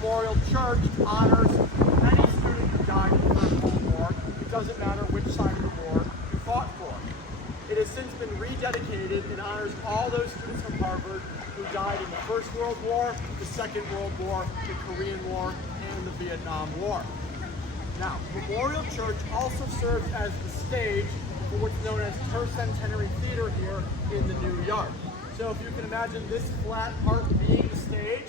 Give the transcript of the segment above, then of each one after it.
Memorial Church honors any student who died in the First World War. It doesn't matter which side of the war you fought for. It has since been rededicated and honors all those students from Harvard who died in the First World War, the Second World War, the Korean War, and the Vietnam War. Now, Memorial Church also serves as the stage for what's known as Tercentenary Theater here in the New Yard. So if you can imagine this flat part being the stage,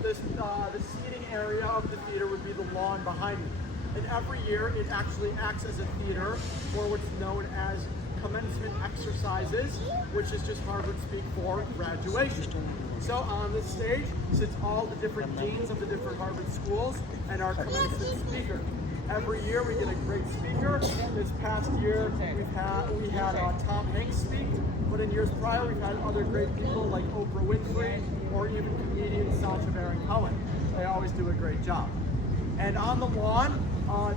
the seating area of the theater would be the lawn behind me. And every year it actually acts as a theater for what's known as commencement exercises, which is just Harvard speak for graduation. So on this stage sits all the different deans of the different Harvard schools and our commencement speaker. Every year we get a great speaker. This past year we had Tom Hanks speak, but in years prior we've had other great people like Oprah Winfrey or even comedian Sacha Baron Cohen. They always do a great job. And on the lawn,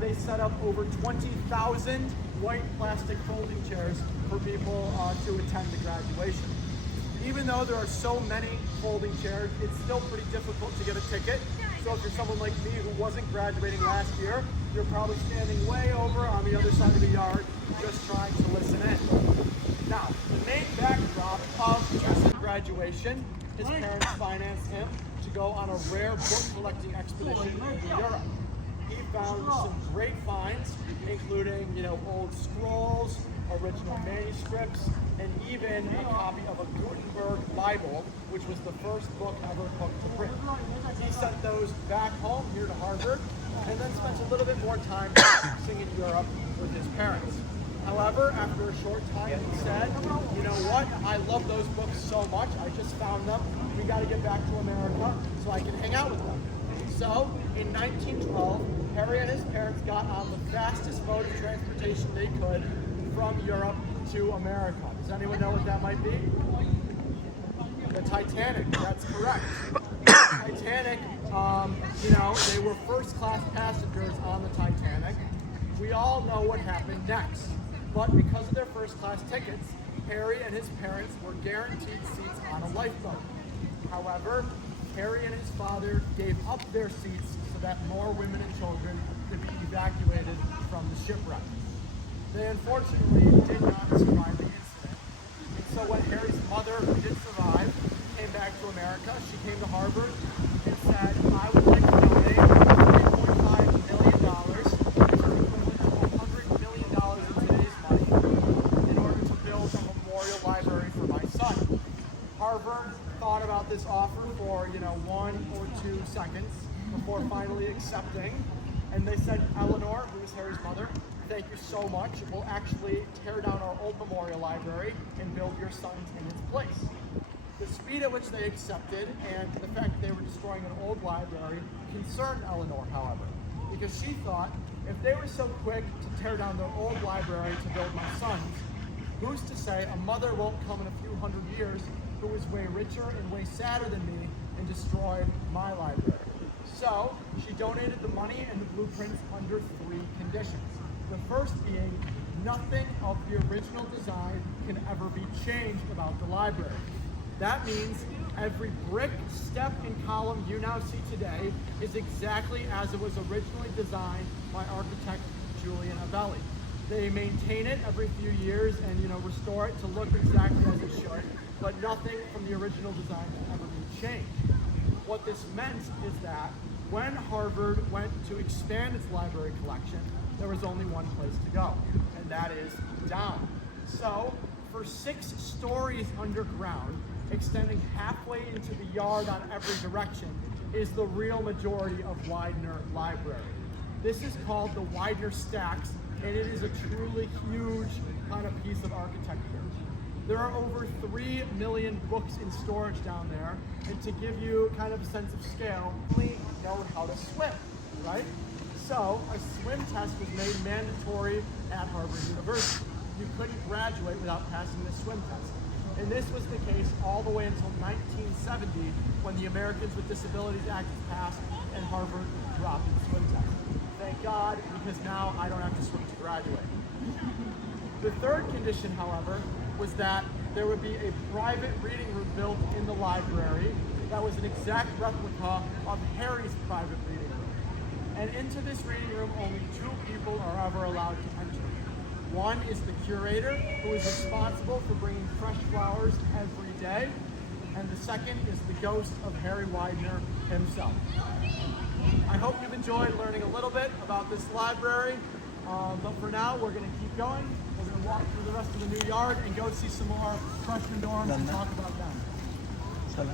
they set up over 20,000 white plastic folding chairs for people to attend the graduation. Even though there are so many folding chairs, it's still pretty difficult to get a ticket. So if you're someone like me who wasn't graduating last year, you're probably standing way over on the other side of the yard just trying to listen in. Now, the main backdrop of Justin's graduation, his parents financed him to go on a rare book collecting expedition to Europe. He found some great finds, including, old scrolls, original manuscripts, and even a copy of a Gutenberg Bible, which was the first book ever put to print. He sent those back home here to Harvard, and then spent a little bit more time practicing in Europe with his parents. However, after a short time, he said, you know what, I love those books so much, I just found them, we got to get back to America so I can hang out with them. So, in 1912, Harry and his parents got on the fastest mode of transportation they could from Europe to America. Does anyone know what that might be? The Titanic, that's correct. The Titanic, they were first-class passengers on the Titanic. We all know what happened next. But because of their first-class tickets, Harry and his parents were guaranteed seats on a lifeboat. However, Harry and his father gave up their seats so that more women and children could be evacuated from the shipwreck. They unfortunately did not survive the incident. And so when Harry's mother, who did survive, came back to America, she came to Harvard and said, I would like to donate $3.5 million, which is equivalent to $100 million in today's money, in order to build a memorial library for my son. Harvard thought about this offer for 1 or 2 seconds before finally accepting, and they said, Eleanor, who is Harry's mother, thank you so much. We'll actually tear down our old memorial library and build your son's in its place. The speed at which they accepted and the fact that they were destroying an old library concerned Eleanor, however, because she thought, if they were so quick to tear down their old library to build my son's, who's to say a mother won't come in a few hundred years who is way richer and way sadder than me and destroy my library? So she donated the money and the blueprints under 3 conditions. The first being, nothing of the original design can ever be changed about the library. That means every brick, step, and column you now see today is exactly as it was originally designed by architect Julian Avelli. They maintain it every few years and restore it to look exactly as it should, but nothing from the original design can ever be changed. What this meant is that when Harvard went to expand its library collection, there was only one place to go, and that is down. So, for 6 stories underground, extending halfway into the yard on every direction, is the real majority of Widener Library. This is called the Widener Stacks, and it is a truly huge kind of piece of architecture. There are over 3 million books in storage down there, and to give you kind of a sense of scale, we know how to swim, right? So a swim test was made mandatory at Harvard University. You couldn't graduate without passing the swim test. And this was the case all the way until 1970, when the Americans with Disabilities Act was passed and Harvard dropped the swim test. Thank God, because now I don't have to swim to graduate. The third condition, however, was that there would be a private reading room built in the library that was an exact replica of Harry's private And into this reading room, only 2 people are ever allowed to enter. One is the curator, who is responsible for bringing fresh flowers every day. And the second is the ghost of Harry Widener himself. I hope you've enjoyed learning a little bit about this library, but for now we're going to keep going. We're going to walk through the rest of the new yard and go see some more freshman dorms and talk about them.